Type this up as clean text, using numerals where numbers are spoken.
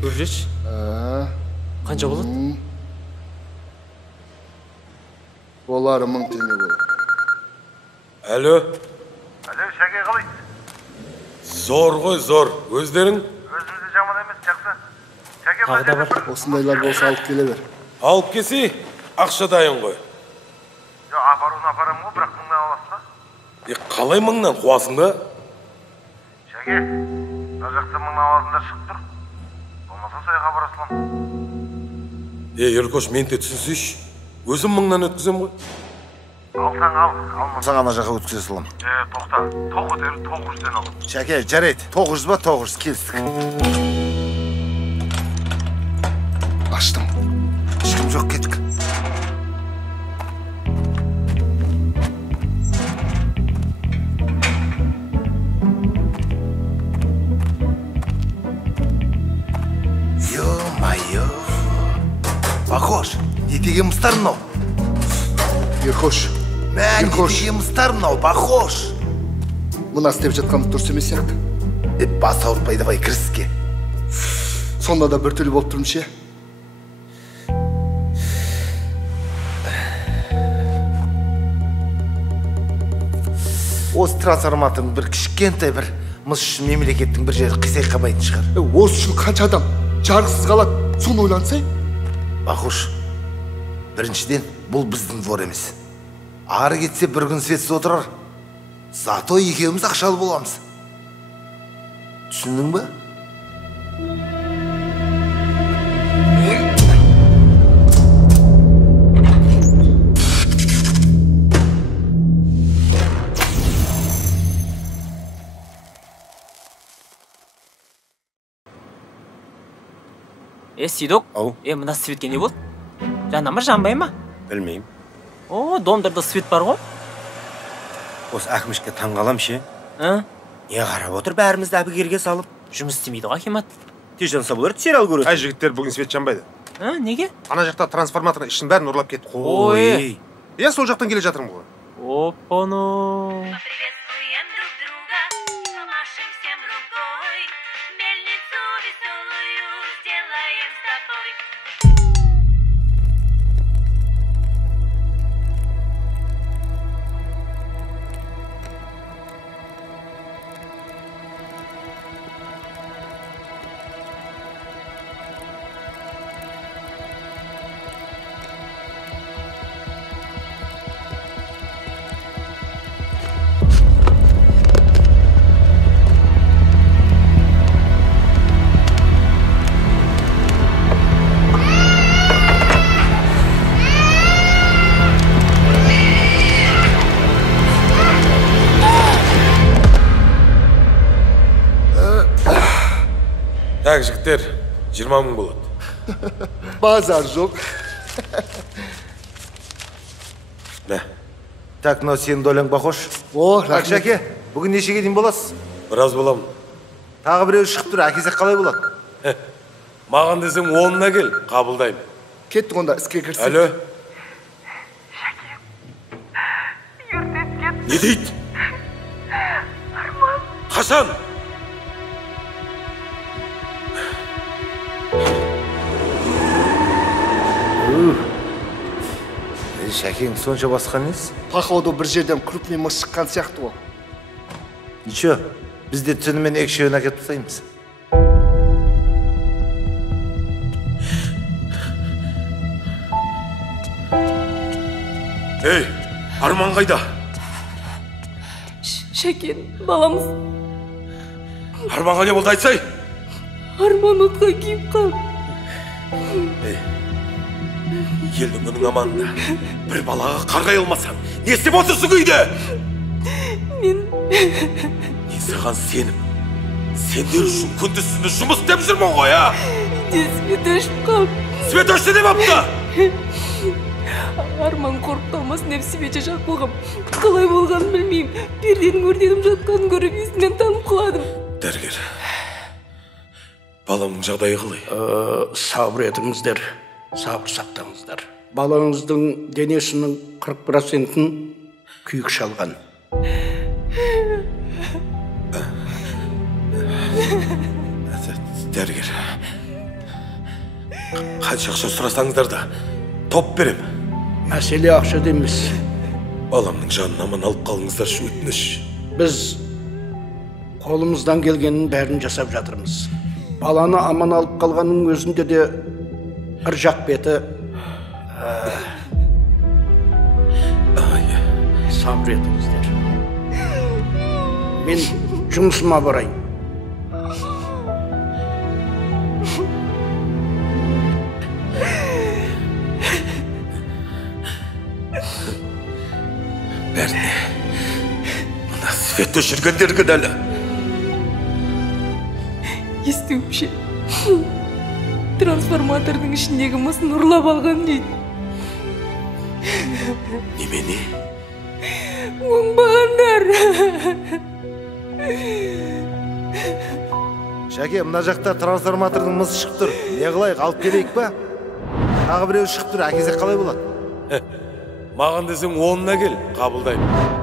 Көрсетші. Қанша болады? Болары 1000 теңге болады. Алло, Шәке қалайсыз? зор ғой, зор. Өздерің? Өзімізде жаман емес, жақсы. Шәке Тағы да бар. Осындайлар болса алып келе бер. Алып келсей, ақша дайын ғой. Апарам ғой, бірақ 1000-нан аласыз ба? Қалай 1000-нан қуасың ба? Шәке, мына жақта 1000-нан аласыңдар шығып тұр. Болмаса соя хабарласам. Еркош, мен де түсінсейші. Өзім 1000-нан өткізем ғой. Алсаң ал, алмасаң Ана жаққа өткізе салам. тоқта, тоқ өтер, 900-ден ал. Шәке, жарайды. 900 ба 900 келістік. Аштым. Ешкім жоқ, кеттік. Ё-майо. Похож. Не деген мұстар мынау? Еркош. Не деген мұстар мынау? Похож. Мына істеп жатқан дұрыс емес сияқты. Бас ауыртпай давай кіріске. Сонда да бір түрлі болып тұрмын ше. Осы трансформатордың бір кішкентай бір мыс үшін мемлекеттің бір жері қисай қамайтын шығар. Осы үшін қанша адам жарықсыз қалады, соны ойлансай. Бақуш, біріншіден бұл біздің двор емес. Ары кетсе бір күн светсіз отырар. Зато екеуміз ақшалы боламыз. Түсіндің бе? Сейдок? Ау. Мына светке не болды? Жана ма, жанбай ма? Білмеймін. Домдарда свет бар ғой? Осы әкімішке таңғалам ше. Не қарап отыр бәрімізді әбігерге салып. Жұмыс істемейді ғой, Акимат. Тез жанса болар, сериал көреді. Әй жігіттер, бүгін свет жанбайды. Неге? Ана жақта трансформаторның ішін бәрін ұрлап кетті. Ой. Сол жақтан келе жатырмын ғой. Опа-ну. Так, жігіттер, 20 000 болады. Базар жоқ. Мә. Так, мынау сенің доляң Бақош. Так, Шәке, бүгін нешеге дейін боласыз? Біраз боламын. Тағы біреу шығып тұр, әкесек қалай болады? Маған десең 10-на кел, қабылдаймын. Кеттік онда, іске кірсін. Алло. Шәке, ертес кет. Не дейді? Арман. Қашан? Шәкең сонша басқан ес? Паходу бір жерден крупный мыс шыққан сияқты ол. Ничо, біз де түнімен екшеуін әкеп тастаймыз. Ей, Арман қайда? Шәкен, баламыз. Арманға не болды айтсай? Арман отқа киіп қалды. Елдің күнің аманында. Бір балаға қарғай алмасаң, не істеп отырсың үйде? Мен саған сенім. Сендер үшін күндіз-түні жұмыс істеп жүрмін ғой, а? Үйде свет өшіп қалды. Свет өшті деп апты? Арман қорқып қалмасын деп свеча жағып қойғам. Қалай болғанын білмеймін. Перденің өртеніп жатқанын көріп есімнен танып құладым. Дәрігер, баламның жағдайы қалай? Сабыр етіңіздер, сабыр сақтаңыздар. Балаңыздың денесінің 40%-ін күйік шалған. Дәрігер, Қанша ақша сұрасаңыздар да топ берем. Мәселе ақшада емес. Баламның жанын аман алып қалыңыздаршы, өтініш. Біз қолымыздан келгенін бәрін жасап жатырмыз. Баланы аман алып қалғанның өзінде де бір жақ беті сабыр етіңіздер. Мен жұмысыма барайын. Бәріне мына свет өшіргендер кінәлі. Естуімше, трансформатордың ішіндегі мысын ұрлап алған дейді. Немене? Оңбағандар. Шәке, мына жақта трансформатордың мысы шығып тұр. Не қылайық, алып келейік па? Тағы біреу шығып тұр, әкелсек қалай болады? Маған десең 10-на кел, қабылдаймын.